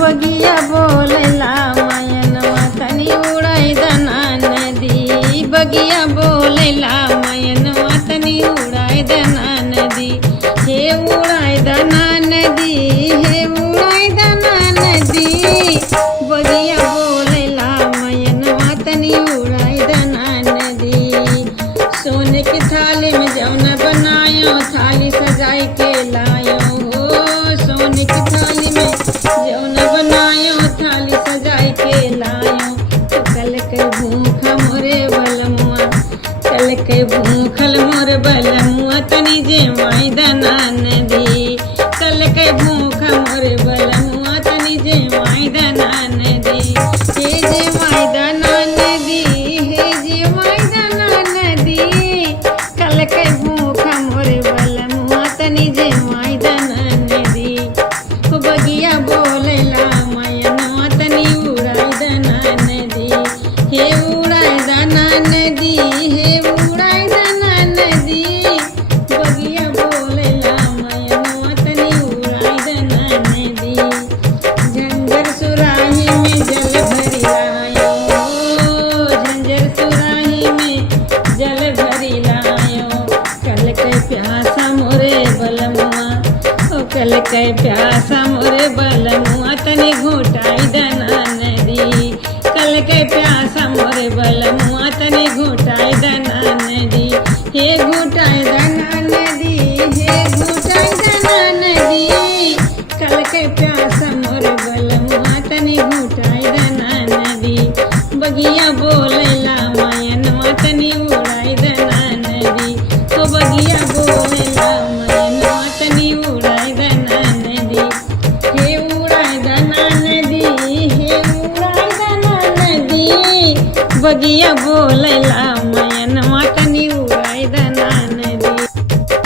बगिया बोलेला मयनवा तनी उड़ाई दना नदी। बगिया बोलेला मयनवा तनी उड़ाई दना नदी। हे उड़ाई दना नदी, हे उड़ाई दना नदी। बगिया बोलेला मयनवा तनी उड़ाई दना नदी। सोने की थाली में जौना बनायो, थाली सजाई के लायो हो। सोने की थाली में जौना बनायो, थाली सजाई के लायो। कल के भूखा मोरे बलमुआ, कल के भूखल मोर बलमुआ तनी जेवाई दना नदी। कल के भूखा मोर बलमुआ तनी जेवाई दना नदी। हे जेवाई दना नदी, हे जेवाई दना नदी। कल के भूखा मोर बलमुआ तनी जेवाई दना नदी। बगिया बोलेला मयनवा तनी उड़ाई दना नदी। हे उड़ाई दना नदी, हे उड़ाई दना नदी। बगिया बोलेला मयनवा तनी उड़ाई दना नदी। झंझर सुराही में जल भरी लायो, झंझर सुराही में जल भरी लायो। कल के प्यासा मोरे बलमुआ, कल के प्यासा मोरे बलमुआ तनी घोटाई दना नदी। कल के प्यासा मोरे बलमुआ तनी घोटाई दना नदी। हे घोटाई दना नदी, हे घोटाई दना नदी। कल के प्यासा मोरे बलमुआ तनी घोटाई दना नदी। बगिया बोलेला मयनवा तनी उड़ाई दना नदी। तो बगिया बोलेला मयनवा तनी उड़ाई दना नदी। हे उड़ाई दना नदी, हे उड़ाई दना नदी। बगिया बोलेला मयनवा